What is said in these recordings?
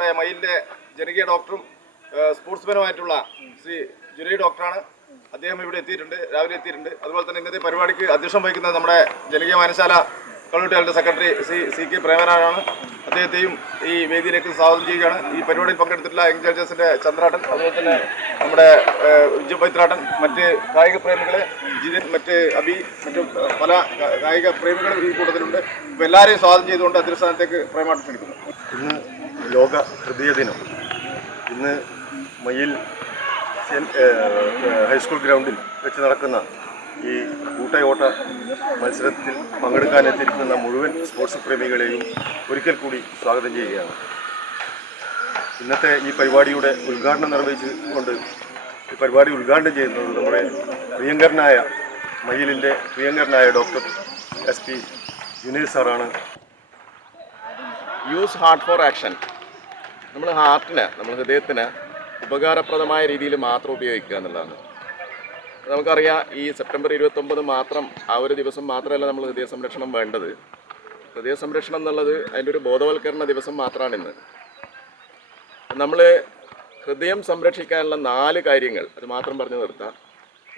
നമ്മുടെ മയിലിന്റെ ജനകീയ ഡോക്ടറും സ്പോർട്സ്മാനുമായിട്ടുള്ള ശ്രീ ജുനൈ ഡോക്ടറാണ്. അദ്ദേഹം ഇവിടെ എത്തിയിട്ടുണ്ട് രാവിലെ എത്തിയിട്ടുണ്ട്. അതുപോലെ തന്നെ ഇന്നത്തെ പരിപാടിക്ക് അധ്യക്ഷം വഹിക്കുന്നത് നമ്മുടെ ജനകീയ വായനശാല കമ്മ്യൂണിറ്റികളുടെ സെക്രട്ടറി സി സി കെ പ്രേമനാരാണ് അദ്ദേഹത്തെയും ഈ വേദിയിലേക്ക് സ്വാഗതം ചെയ്യുകയാണ്. ഈ പരിപാടിയിൽ പങ്കെടുത്തിട്ടുള്ള യങ് ജഡ്ജസിന്റെ ചന്ദ്രാട്ടൻ അതുപോലെ തന്നെ നമ്മുടെ ഏഹ്, പൈത്രാട്ടൻ മറ്റ് കായിക പ്രേമികളെ ജിതിൻ മറ്റ് അബി മറ്റു പല കായിക പ്രേമികളും ഈ കൂട്ടത്തിലുണ്ട്. എല്ലാവരെയും സ്വാഗതം ചെയ്തുകൊണ്ട് അധ്യക്ഷസ്ഥാനത്തേക്ക് പ്രേമാട്ടം ക്ഷണിക്കുന്നു. ലോക ഹൃദയ ദിനം. ഇന്ന് മയിൽ ഹൈസ്കൂൾ ഗ്രൗണ്ടിൽ വെച്ച് നടക്കുന്ന ഈ കൂട്ടയോട്ട മത്സരത്തിൽ പങ്കെടുക്കാനെത്തിയിരിക്കുന്ന മുഴുവൻ സ്പോർട്സ് പ്രേമികളെയും ഒരിക്കൽ കൂടി സ്വാഗതം ചെയ്യുകയാണ്. ഇന്നത്തെ ഈ പരിപാടിയുടെ ഉദ്ഘാടനം നിർവഹിച്ചുകൊണ്ട് ഈ പരിപാടി ഉദ്ഘാടനം ചെയ്യുന്നത് നമ്മുടെ പ്രിയങ്കരനായ മയിലിന്റെ പ്രിയങ്കരനായ ഡോക്ടർ എസ് പി ജുനീർ സാറാണ്. യൂസ് ഹാർട്ട് ഫോർ ആക്ഷൻ നമ്മൾ ഹാർട്ടിന് നമ്മൾ ഹൃദയത്തിന് ഉപകാരപ്രദമായ രീതിയിൽ മാത്രം ഉപയോഗിക്കുക എന്നുള്ളതാണ്. നമുക്കറിയാം ഈ സെപ്റ്റംബർ ഇരുപത്തൊമ്പത് മാത്രം ആ ഒരു ദിവസം മാത്രമല്ല നമ്മൾ ഹൃദയ സംരക്ഷണം വേണ്ടത്. ഹൃദയ സംരക്ഷണം എന്നുള്ളത് അതിന്റെ ഒരു ബോധവൽക്കരണ ദിവസം മാത്രമാണ് ഇന്ന്. നമ്മൾ ഹൃദയം സംരക്ഷിക്കാനുള്ള നാല് കാര്യങ്ങൾ അത് മാത്രം പറഞ്ഞു നിർത്താം.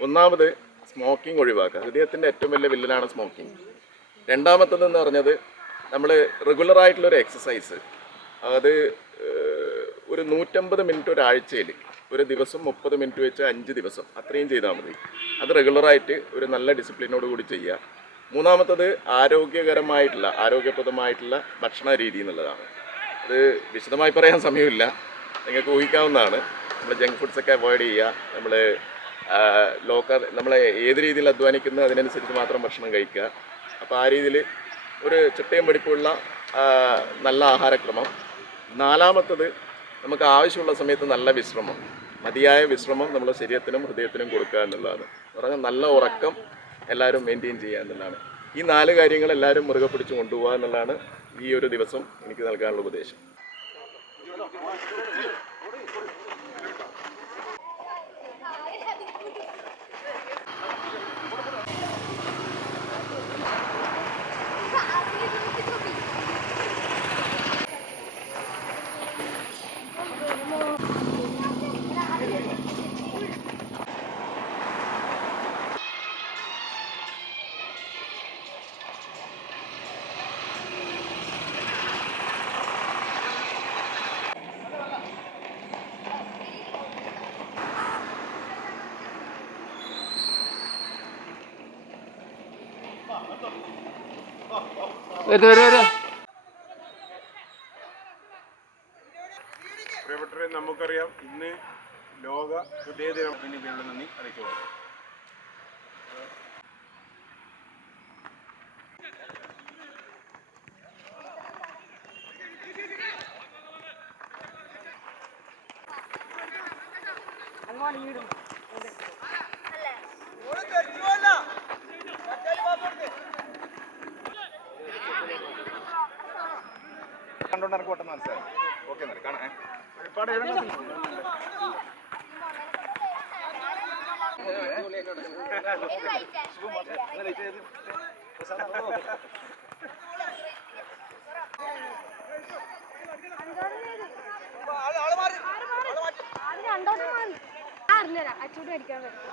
ഒന്നാമത് സ്മോക്കിംഗ് ഒഴിവാക്കുക. ഹൃദയത്തിന്റെ ഏറ്റവും വലിയ വില്ലനാണ് സ്മോക്കിംഗ് രണ്ടാമത്തതെന്ന് പറഞ്ഞത് നമ്മൾ റെഗുലറായിട്ടുള്ളൊരു എക്സസൈസ് അത് ഒരു നൂറ്റമ്പത് മിനിറ്റ് ഒരാഴ്ചയിൽ ഒരു ദിവസം മുപ്പത് മിനിറ്റ് വെച്ച് അഞ്ച് ദിവസം അത്രയും ചെയ്താൽ മതി. അത് റെഗുലറായിട്ട് ഒരു നല്ല ഡിസിപ്ലിനോട് കൂടി ചെയ്യുക. മൂന്നാമത്തത് ആരോഗ്യകരമായിട്ടുള്ള ആരോഗ്യപ്രദമായിട്ടുള്ള ഭക്ഷണ രീതി എന്നുള്ളതാണ്. അത് വിശദമായി പറയാൻ സമയമില്ല. നിങ്ങൾക്ക് ഊഹിക്കാവുന്നതാണ്. നമ്മൾ ജങ്ക് ഫുഡ്സൊക്കെ അവോയ്ഡ് ചെയ്യുക. നമ്മൾ ലോക്കൽ നമ്മളെ ഏത് രീതിയിൽ അധ്വാനിക്കുന്നത് അതിനനുസരിച്ച് മാത്രം ഭക്ഷണം കഴിക്കുക. അപ്പോൾ ആ രീതിയിൽ ഒരു ചിട്ടയും പഠിപ്പുള്ള നല്ല ആഹാരക്രമം. നാലാമത്തത് നമുക്ക് ആവശ്യമുള്ള സമയത്ത് നല്ല വിശ്രമം. മതിയായ വിശ്രമം നമ്മുടെ ശരീരത്തിനും ഹൃദയത്തിനും കൊടുക്കുക എന്നുള്ളതാണ്. എന്ന് പറഞ്ഞാൽ നല്ല ഉറക്കം എല്ലാവരും മെയിന്റെയിൻ ചെയ്യുക എന്നുള്ളതാണ്. ഈ നാല് കാര്യങ്ങൾ എല്ലാവരും മുറുകെ പിടിച്ച് കൊണ്ടുപോകുക എന്നുള്ളതാണ് ഈ ഒരു ദിവസം എനിക്ക് നൽകാനുള്ള ഉപദേശം. പ്രിയപ്പെട്ടവരെ നമുക്കറിയാം ഇന്ന് ലോക ഹൃദയ ദിനത്തിന് അല്ല നന്ദി അറിയിച്ചുകൊള്ളു കണ്ടോണ്ട് എനിക്ക് പെട്ടെന്ന് മനസ്സിലായി. ഓക്കെ എന്നാൽ കാണാം അച്ചോട്ട് അടിക്കാൻ പറ്റും